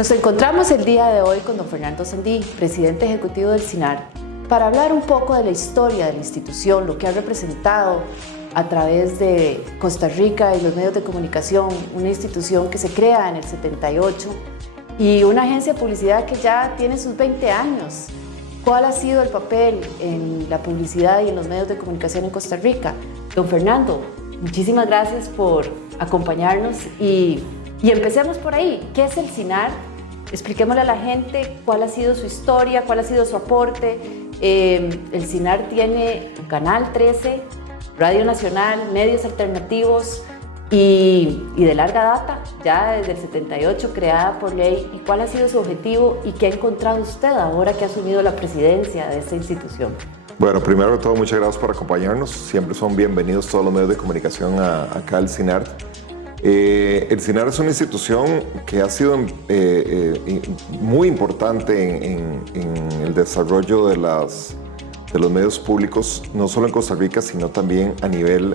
Nos encontramos el día de hoy con don Fernando Sandí, presidente ejecutivo del CINAR, para hablar un poco de la historia de la institución, lo que ha representado a través de Costa Rica y los medios de comunicación, una institución que se crea en el 78 y una agencia de publicidad que ya tiene sus 20 años. ¿Cuál ha sido el papel en la publicidad y en los medios de comunicación en Costa Rica? Don Fernando, muchísimas gracias por acompañarnos y empecemos por ahí. ¿Qué es el CINAR? Expliquémosle a la gente cuál ha sido su historia, cuál ha sido su aporte. El CINAR tiene Canal 13, Radio Nacional, medios alternativos y de larga data, ya desde el 78, creada por ley. ¿Y cuál ha sido su objetivo y qué ha encontrado usted ahora que ha asumido la presidencia de esta institución? Bueno, primero de todo, muchas gracias por acompañarnos. Siempre son bienvenidos todos los medios de comunicación acá al CINAR. El CINAR es una institución que ha sido muy importante en el desarrollo de los medios públicos, no solo en Costa Rica, sino también a nivel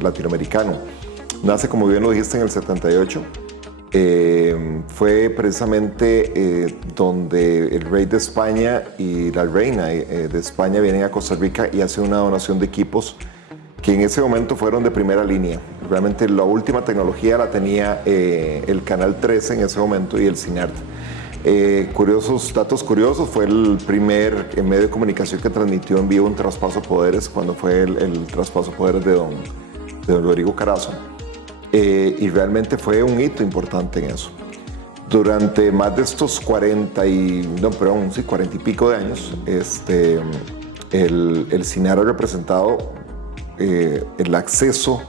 latinoamericano. Nace, como bien lo dijiste, en el 78. Fue precisamente donde el rey de España y la reina de España vienen a Costa Rica y hacen una donación de equipos que en ese momento fueron de primera línea. Realmente la última tecnología la tenía el Canal 13 en ese momento y el CINAR. Datos curiosos, fue el primer medio de comunicación que transmitió en vivo un traspaso de poderes cuando fue el traspaso de poderes de don Rodrigo Carazo. Y realmente fue un hito importante en eso. Durante más de estos 40 y pico de años, el CINAR ha representado el acceso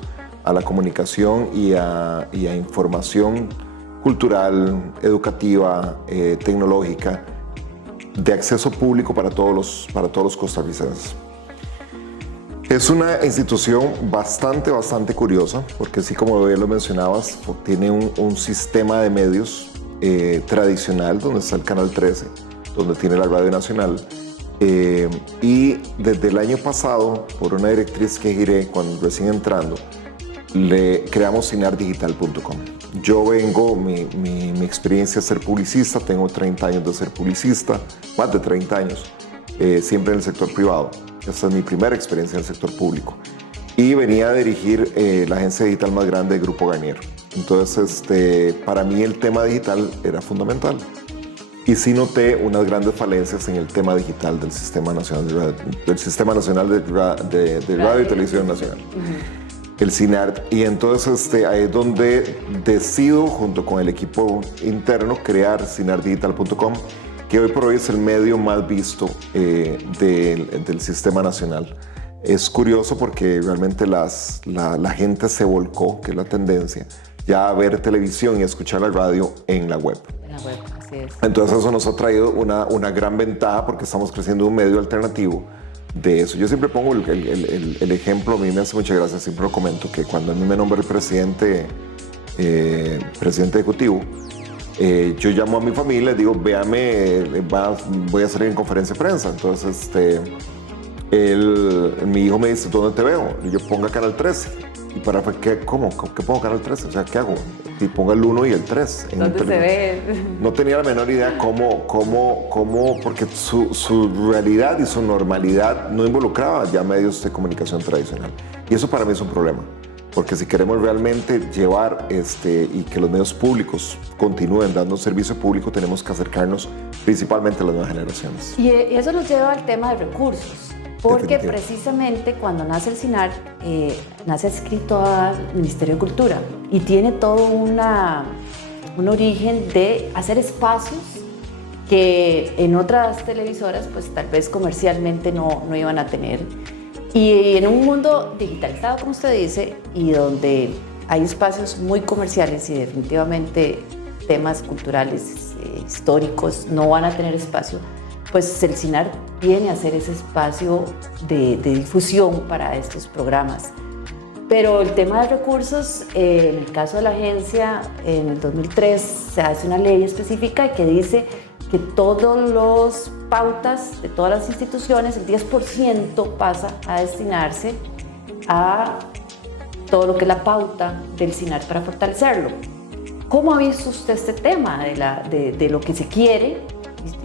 a la comunicación y a información cultural, educativa, tecnológica, de acceso público para todos los costarricenses. Es una institución bastante curiosa, porque así como bien lo mencionabas, tiene un sistema de medios tradicional, donde está el Canal 13, donde tiene la Radio Nacional, y desde el año pasado, por una directriz que giré cuando recién entrando, le creamos cinardigital.com. Yo vengo, mi experiencia es ser publicista, tengo 30 años de ser publicista, más de 30 años, siempre en el sector privado. Esta es mi primera experiencia en el sector público. Y venía a dirigir la agencia digital más grande del Grupo Garnier. Entonces, para mí el tema digital era fundamental. Y sí noté unas grandes falencias en el tema digital del Sistema Nacional de Radio y Televisión Nacional, el CINAR. Y entonces ahí es donde decido, junto con el equipo interno, crear cinardigital.com, que hoy por hoy es el medio más visto del Sistema Nacional. Es curioso porque realmente la gente se volcó, que es la tendencia, ya a ver televisión y a escuchar la radio en la web. Así es. Entonces eso nos ha traído una gran ventaja porque estamos creciendo un medio alternativo de eso. Yo siempre pongo el ejemplo, a mí me hace mucha gracia, siempre lo comento, que cuando a mí me nombra el presidente ejecutivo, yo llamo a mi familia y digo, véame, voy a salir en conferencia de prensa. Entonces mi hijo me dice, ¿dónde te veo? Y yo ponga Canal 13. ¿Y para qué? ¿Cómo? ¿Qué pongo Canal 13? O sea, ¿qué hago? Y ponga el 1 y el 3. ¿Dónde se ve? No tenía la menor idea cómo porque su realidad y su normalidad no involucraba ya medios de comunicación tradicional. Y eso para mí es un problema. Porque si queremos realmente llevar y que los medios públicos continúen dando servicio público, tenemos que acercarnos principalmente a las nuevas generaciones. Y eso nos lleva al tema de recursos. Porque precisamente cuando nace el CINAR, nace adscrito al Ministerio de Cultura y tiene todo un origen de hacer espacios que en otras televisoras pues tal vez comercialmente no iban a tener. Y en un mundo digitalizado, como usted dice, y donde hay espacios muy comerciales y definitivamente temas culturales, históricos, no van a tener espacio, pues el CINAR viene a ser ese espacio de difusión para estos programas. Pero el tema de recursos, en el caso de la agencia, en el 2003 se hace una ley específica que dice que todas las pautas de todas las instituciones, el 10% pasa a destinarse a todo lo que es la pauta del CINAR para fortalecerlo. ¿Cómo ha visto usted este tema de lo que se quiere,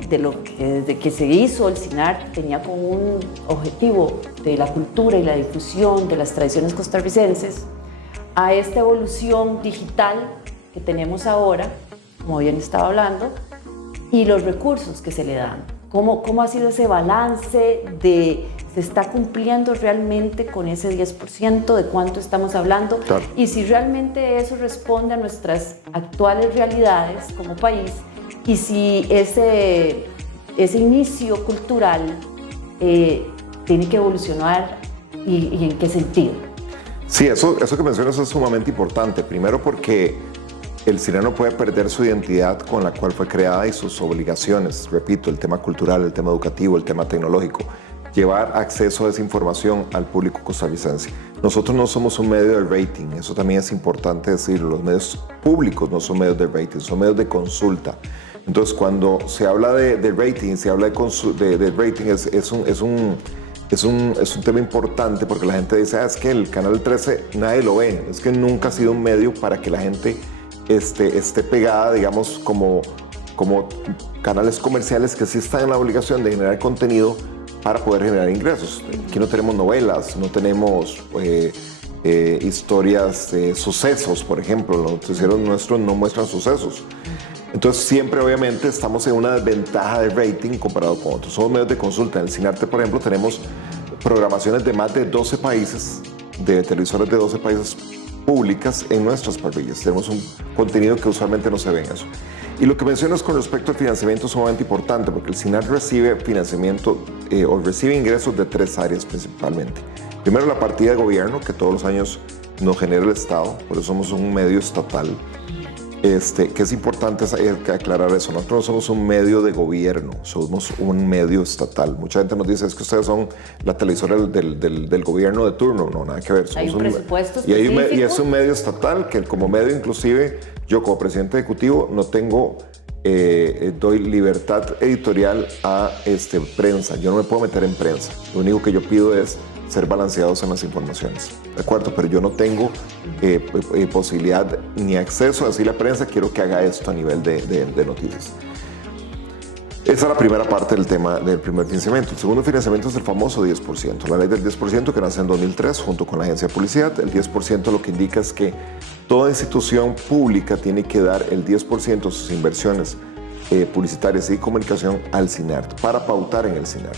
de lo que desde que se hizo el CINAR tenía como un objetivo de la cultura y la difusión de las tradiciones costarricenses, a esta evolución digital que tenemos ahora, como bien estaba hablando, y los recursos que se le dan? ¿Cómo ha sido ese balance de se está cumpliendo realmente con ese 10%? ¿De cuánto estamos hablando? Claro. Y si realmente eso responde a nuestras actuales realidades como país, y si ese inicio cultural tiene que evolucionar y en qué sentido. Sí, eso que mencionas es sumamente importante. Primero porque el CINAR no puede perder su identidad con la cual fue creada y sus obligaciones. Repito, el tema cultural, el tema educativo, el tema tecnológico. Llevar acceso a esa información al público costarricense. Nosotros no somos un medio de rating, eso también es importante decirlo. Los medios públicos no son medios de rating, son medios de consulta. Entonces, cuando se habla de rating, se habla de rating, es un tema importante porque la gente dice, es que el Canal 13 nadie lo ve. Es que nunca ha sido un medio para que la gente esté pegada, digamos, como canales comerciales que sí están en la obligación de generar contenido para poder generar ingresos. Aquí no tenemos novelas, no tenemos historias de sucesos, por ejemplo. Los noticieros nuestros no muestran sucesos. Entonces siempre obviamente estamos en una desventaja de rating comparado con otros. Somos medios de consulta. En el CINARTE, por ejemplo, tenemos programaciones de más de 12 países, de televisoras de 12 países públicas en nuestras parrillas. Tenemos un contenido que usualmente no se ve en eso. Y lo que mencionas con respecto al financiamiento es sumamente importante porque el CINAR recibe financiamiento o recibe ingresos de 3 áreas principalmente. Primero, la partida de gobierno que todos los años nos genera el Estado, por eso somos un medio estatal. Que es importante aclarar eso. Nosotros no somos un medio de gobierno, somos un medio estatal. Mucha gente nos dice, es que ustedes son la televisora del gobierno de turno. No, nada que ver. Hay un presupuesto específico. Y es un medio estatal que como medio, inclusive, yo como presidente ejecutivo no tengo, doy libertad editorial a prensa. Yo no me puedo meter en prensa. Lo único que yo pido es ser balanceados en las informaciones, ¿de acuerdo? Pero yo no tengo posibilidad ni acceso a decirle a la prensa, quiero que haga esto a nivel de noticias. Esa es la primera parte del tema del primer financiamiento. El segundo financiamiento es el famoso 10%, la ley del 10% que nace en 2003 junto con la Agencia de Publicidad. El 10% lo que indica es que toda institución pública tiene que dar el 10% de sus inversiones publicitarias y comunicación al CINART para pautar en el CINART.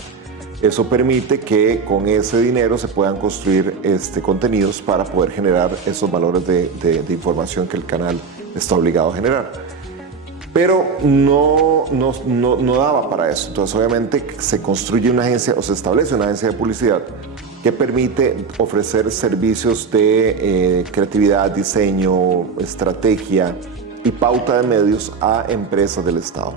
Eso permite que con ese dinero se puedan construir contenidos para poder generar esos valores de información que el canal está obligado a generar. Pero no daba para eso. Entonces, obviamente, se construye una agencia o se establece una agencia de publicidad que permite ofrecer servicios de creatividad, diseño, estrategia y pauta de medios a empresas del Estado.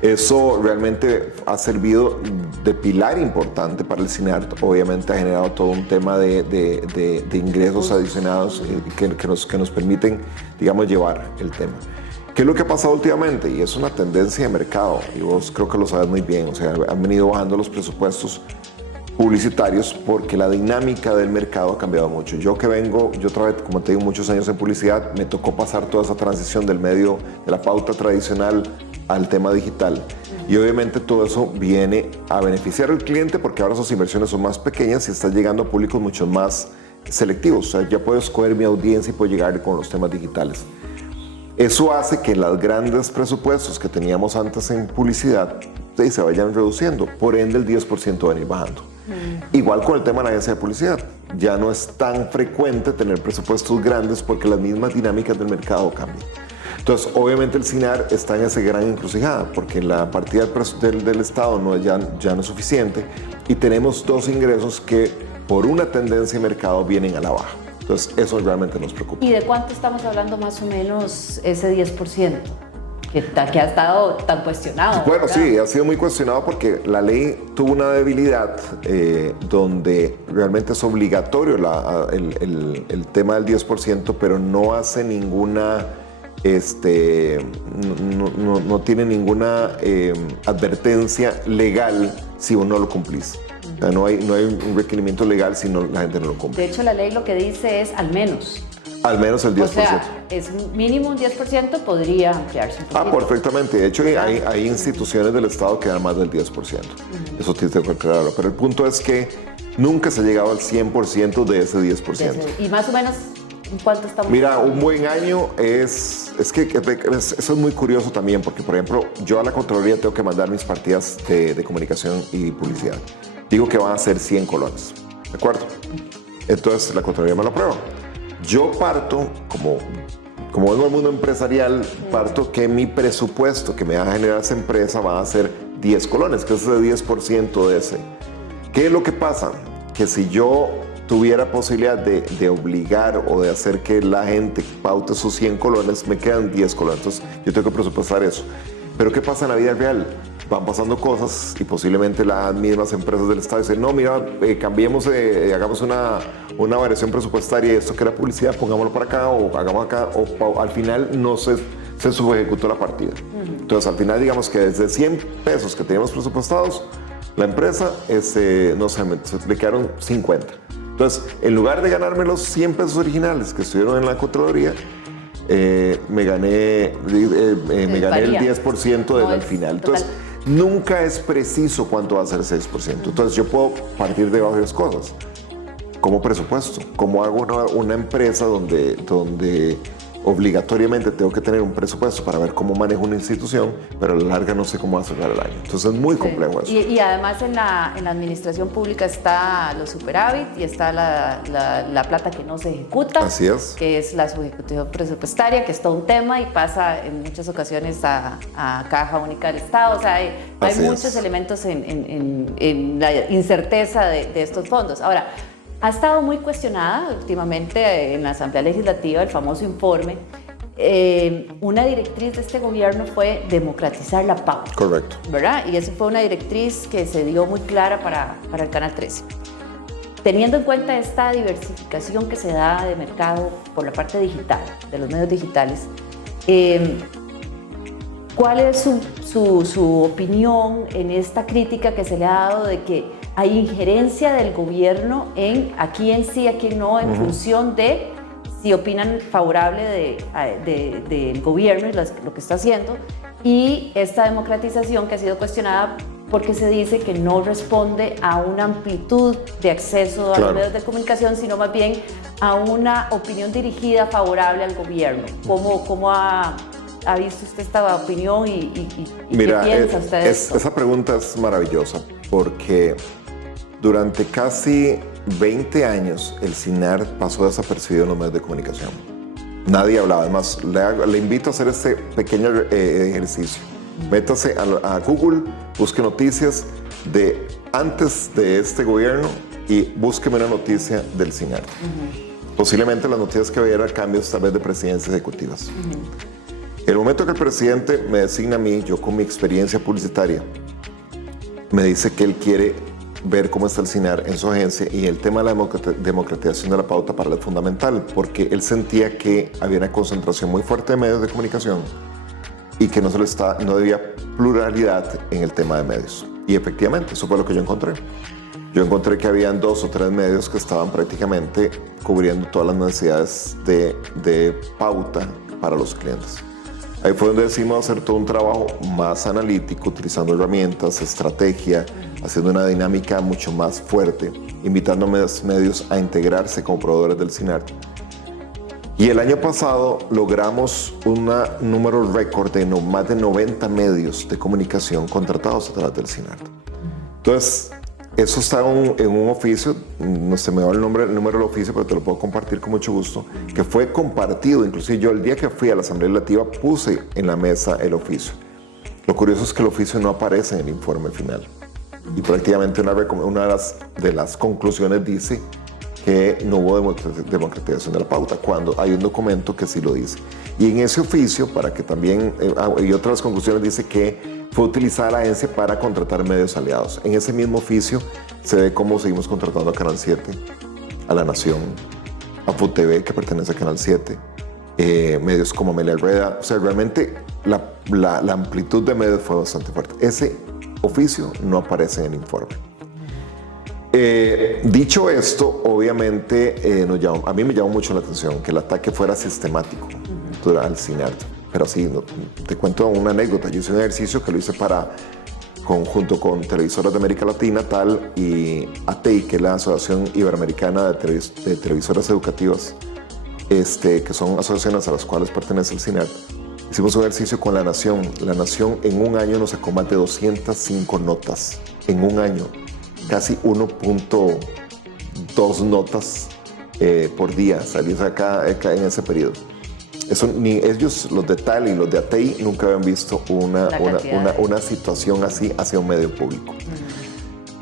Eso realmente ha servido de pilar importante para el CINART. Obviamente ha generado todo un tema de ingresos adicionados que nos permiten, digamos, llevar el tema. ¿Qué es lo que ha pasado últimamente? Y es una tendencia de mercado, y vos creo que lo sabes muy bien. O sea, han venido bajando los presupuestos publicitarios porque la dinámica del mercado ha cambiado mucho. Yo trabajé, como te digo, muchos años en publicidad, me tocó pasar toda esa transición del medio, de la pauta tradicional al tema digital. Y obviamente todo eso viene a beneficiar al cliente porque ahora sus inversiones son más pequeñas y estás llegando a públicos mucho más selectivos. O sea, ya puedo escoger mi audiencia y puedo llegar con los temas digitales. Eso hace que los grandes presupuestos que teníamos antes en publicidad se vayan reduciendo. Por ende, el 10% va a venir bajando. Igual con el tema de la agencia de publicidad. Ya no es tan frecuente tener presupuesdos grandes porque las mismas dinámicas del mercado cambian. Entonces, obviamente el CINAR está en esa gran encrucijada porque la partida del Estado ya no es suficiente y tenemos 2 ingresos que por una tendencia de mercado vienen a la baja. Entonces, eso realmente nos preocupa. ¿Y de cuánto estamos hablando más o menos ese 10%? Que ha estado tan cuestionado. Bueno, ¿verdad? sí, ha sido muy cuestionado porque la ley tuvo una debilidad donde realmente es obligatorio el tema del 10%, pero no hace ninguna, no tiene ninguna advertencia legal si uno lo cumplís. O sea, no hay un requerimiento legal si la gente no lo cumple. De hecho, la ley lo que dice es al menos. Al menos el 10%. O sea, es mínimo un 10%, podría ampliarse un poquito. Perfectamente. De hecho, hay instituciones del Estado que dan más del 10%. Eso tiene que aclararlo. Pero el punto es que nunca se ha llegado al 100% de ese 10%. Y más o menos, ¿en cuánto estamos? Mira, un buen año eso es muy curioso también, porque, por ejemplo, yo a la Contraloría tengo que mandar mis partidas de comunicación y publicidad. Digo que van a ser 100 colones. ¿De acuerdo? Entonces, la Contraloría me lo aprueba. Yo parto, como vengo del mundo empresarial, parto que mi presupuesto que me va a generar esa empresa va a ser 10 colones, que es el 10% de ese. ¿Qué es lo que pasa? Que si yo tuviera posibilidad de obligar o de hacer que la gente paute sus 100 colones, me quedan 10 colones. Entonces, yo tengo que presupuestar eso. Pero ¿qué pasa en la vida real? Van pasando cosas y posiblemente las mismas empresas del Estado dicen, no, mira, cambiemos, hagamos una variación presupuestaria y esto que era publicidad, pongámoslo para acá o hagamos acá, o al final no se subejecutó la partida. Entonces, al final, digamos que desde 100 pesos que teníamos presupuestados, la empresa, no sé, le quedaron 50. Entonces, en lugar de ganarme los 100 pesos originales que estuvieron en la Contraloría, me gané el 10% al final. Entonces, nunca es preciso cuánto va a ser ese 10%. Entonces, yo puedo partir de varias cosas. Como presupuesto, como hago una empresa donde obligatoriamente tengo que tener un presupuesto para ver cómo manejo una institución, pero a la larga no sé cómo va a cerrar el año. Entonces es muy complejo eso. Y además en la administración pública está los superávit y está la plata que no se ejecuta. Así es. Que es la subejecución presupuestaria, que es todo un tema y pasa en muchas ocasiones a Caja Única del Estado. O sea, hay muchos elementos en la incerteza de estos fondos. Ahora, ha estado muy cuestionada últimamente en la Asamblea Legislativa el famoso informe. Una directriz de este gobierno fue democratizar la pauta. Correcto. ¿Verdad? Y esa fue una directriz que se dio muy clara para el Canal 13. Teniendo en cuenta esta diversificación que se da de mercado por la parte digital, de los medios digitales, ¿cuál es su opinión en esta crítica que se le ha dado de que hay injerencia del gobierno en a quién sí, a quién no, en función de si opinan favorable del gobierno y lo que está haciendo, y esta democratización que ha sido cuestionada porque se dice que no responde a una amplitud de acceso a los medios de comunicación, sino más bien a una opinión dirigida favorable al gobierno? ¿Cómo ha visto usted esta opinión y Mira, qué piensa usted de esto? Esa pregunta es maravillosa porque durante casi 20 años el CINAR pasó desapercibido en los medios de comunicación. Nadie hablaba. Además, le invito a hacer este pequeño ejercicio. Métase a Google, busque noticias de antes de este gobierno y búsqueme una noticia del CINAR. Posiblemente las noticias que veía eran cambios tal vez de presidencias ejecutivas. El momento que el presidente me designa a mí, yo con mi experiencia publicitaria, me dice que él quiere ver cómo está el CINAR en su agencia, y el tema de la democratización de la pauta para él es fundamental porque él sentía que había una concentración muy fuerte de medios de comunicación y que no había pluralidad en el tema de medios. Y efectivamente, eso fue lo que yo encontré. Yo encontré que habían 2 o 3 medios que estaban prácticamente cubriendo todas las necesidades de pauta para los clientes. Ahí fue donde decidimos hacer todo un trabajo más analítico, utilizando herramientas, estrategia, haciendo una dinámica mucho más fuerte, invitando a medios a integrarse como proveedores del CINAR. Y el año pasado logramos un número récord de más de 90 medios de comunicación contratados a través del CINAR. Entonces, eso está en un oficio, no se me va el número del oficio, pero te lo puedo compartir con mucho gusto, que fue compartido. Inclusive yo el día que fui a la Asamblea Legislativa puse en la mesa el oficio. Lo curioso es que el oficio no aparece en el informe final. Y prácticamente una de las conclusiones dice que no hubo democratización de la pauta, cuando hay un documento que sí lo dice. Y en ese oficio, para que también, y otras conclusiones, dice que fue utilizada la agencia para contratar medios aliados. En ese mismo oficio se ve cómo seguimos contratando a Canal 7, a La Nación, a FUTV, que pertenece a Canal 7, medios como Amelia Rueda. O sea, realmente la amplitud de medios fue bastante fuerte. Ese oficio no aparece en el informe. Dicho esto, obviamente a mí me llamó mucho la atención que el ataque fuera sistemático al CINAR. Pero sí, te cuento una anécdota. Yo hice un ejercicio que lo hice junto con Televisoras de América Latina, TAL, y ATEI, que es la Asociación Iberoamericana de Televisoras Educativas, que son asociaciones a las cuales pertenece el CINAR. Hicimos un ejercicio con La Nación. La Nación en un año nos sacó más de 205 notas. En un año. Casi 1.2 notas por día salís acá en ese periodo. Eso, ni ellos, los de TAL y los de ATEI, nunca habían visto una situación así hacia un medio público.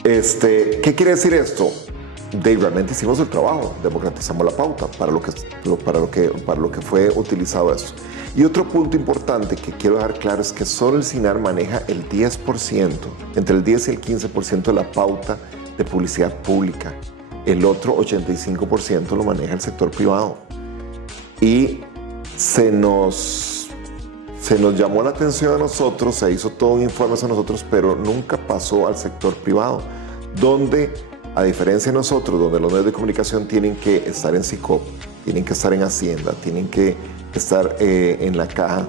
¿Qué quiere decir esto? Realmente hicimos el trabajo, democratizamos la pauta para lo que fue utilizado eso. Y otro punto importante que quiero dejar claro es que solo el CINAR maneja el 10%, entre el 10 y el 15% de la pauta de publicidad pública. El otro 85% lo maneja el sector privado. Y se nos llamó la atención a nosotros, se hizo todo un informe a nosotros, pero nunca pasó al sector privado, donde, a diferencia de nosotros, donde los medios de comunicación tienen que estar en SICOP, tienen que estar en Hacienda, tienen que estar en la caja,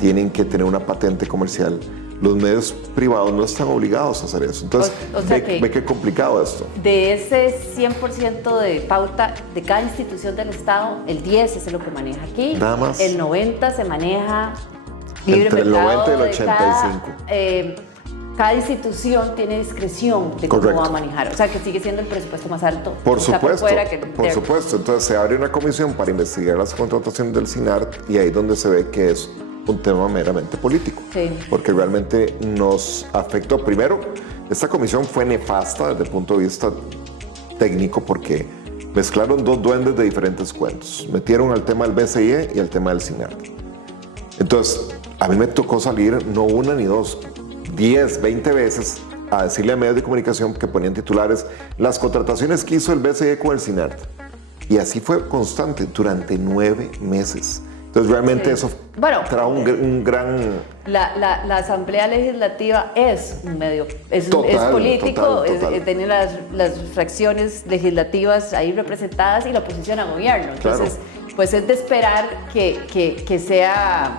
tienen que tener una patente comercial. Los medios privados no están obligados a hacer eso. Entonces, ve qué complicado esto. De ese 100% de pauta de cada institución del Estado, el 10 es lo que maneja aquí. Nada más. El 90 se maneja libre entre mercado. El 90 y el 85. Cada institución tiene discreción de cómo va a manejar. O sea, que sigue siendo el presupuesto más alto. Por supuesto. Entonces, se abre una comisión para investigar las contrataciones del CINAR y ahí es donde se ve que es un tema meramente político. Sí. Porque realmente nos afectó. Primero, esta comisión fue nefasta desde el punto de vista técnico porque mezclaron dos duendes de diferentes cuentos. Metieron al tema del BCIE y al tema del CINAR. Entonces, a mí me tocó salir no una ni dos, 10, 20 veces a decirle a medios de comunicación que ponían titulares las contrataciones que hizo el BCE con el CINAR. Y así fue constante durante 9 meses. Entonces realmente eso trajo un gran... La Asamblea Legislativa es un medio, es político, tiene las fracciones legislativas ahí representadas y la oposición a gobierno. Entonces, pues es de esperar que sea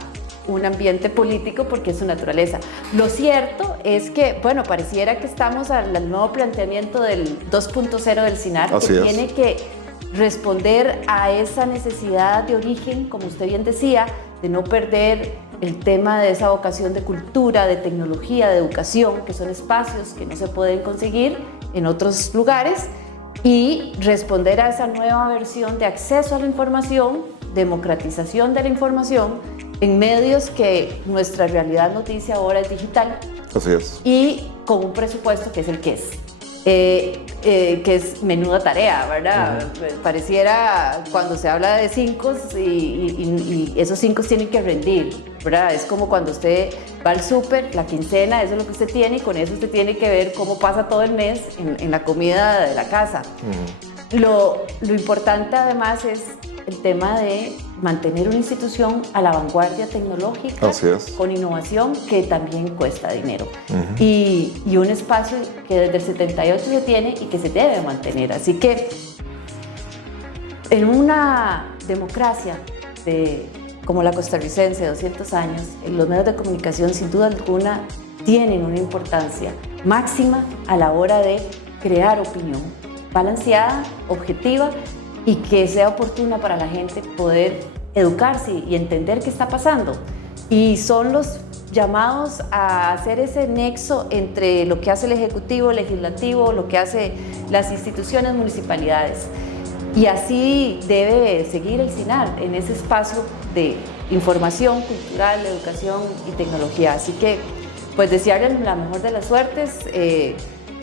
un ambiente político porque es su naturaleza. Lo cierto es que, bueno, pareciera que estamos al nuevo planteamiento del 2.0 del CINAR, que tiene que responder a esa necesidad de origen, como usted bien decía, de no perder el tema de esa vocación de cultura, de tecnología, de educación, que son espacios que no se pueden conseguir en otros lugares, y responder a esa nueva versión de acceso a la información, democratización de la información, en medios que nuestra realidad noticia ahora es digital. Así es. Y con un presupuesto que es el que es. Que es menuda tarea, ¿verdad? Pareciera cuando se habla de 5 y esos 5 tienen que rendir, ¿verdad? Es como cuando usted va al súper, la quincena, eso es lo que usted tiene y con eso usted tiene que ver cómo pasa todo el mes en la comida de la casa. Lo importante además es el tema de mantener una institución a la vanguardia tecnológica, con innovación que también cuesta dinero. Y un espacio que desde el 78 se tiene y que se debe mantener. Así que en una democracia como la costarricense, 200 años, los medios de comunicación sin duda alguna tienen una importancia máxima a la hora de crear opinión balanceada, objetiva, y que sea oportuna para la gente poder educarse y entender qué está pasando. Y son los llamados a hacer ese nexo entre lo que hace el Ejecutivo, el Legislativo, lo que hace las instituciones, municipalidades. Y así debe seguir el CINAR en ese espacio de información cultural, educación y tecnología. Así que, pues, desearles la mejor de las suertes.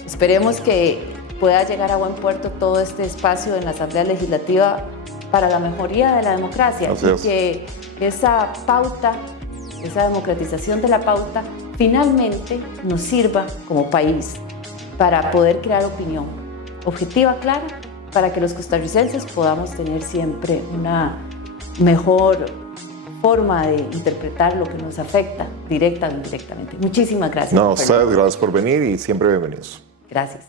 Esperemos que pueda llegar a buen puerto todo este espacio en la Asamblea Legislativa para la mejoría de la democracia y que esa pauta, esa democratización de la pauta, finalmente nos sirva como país para poder crear opinión objetiva, clara, para que los costarricenses podamos tener siempre una mejor forma de interpretar lo que nos afecta directa o indirectamente. Muchísimas gracias. No, ustedes, gracias por venir y siempre bienvenidos. Gracias.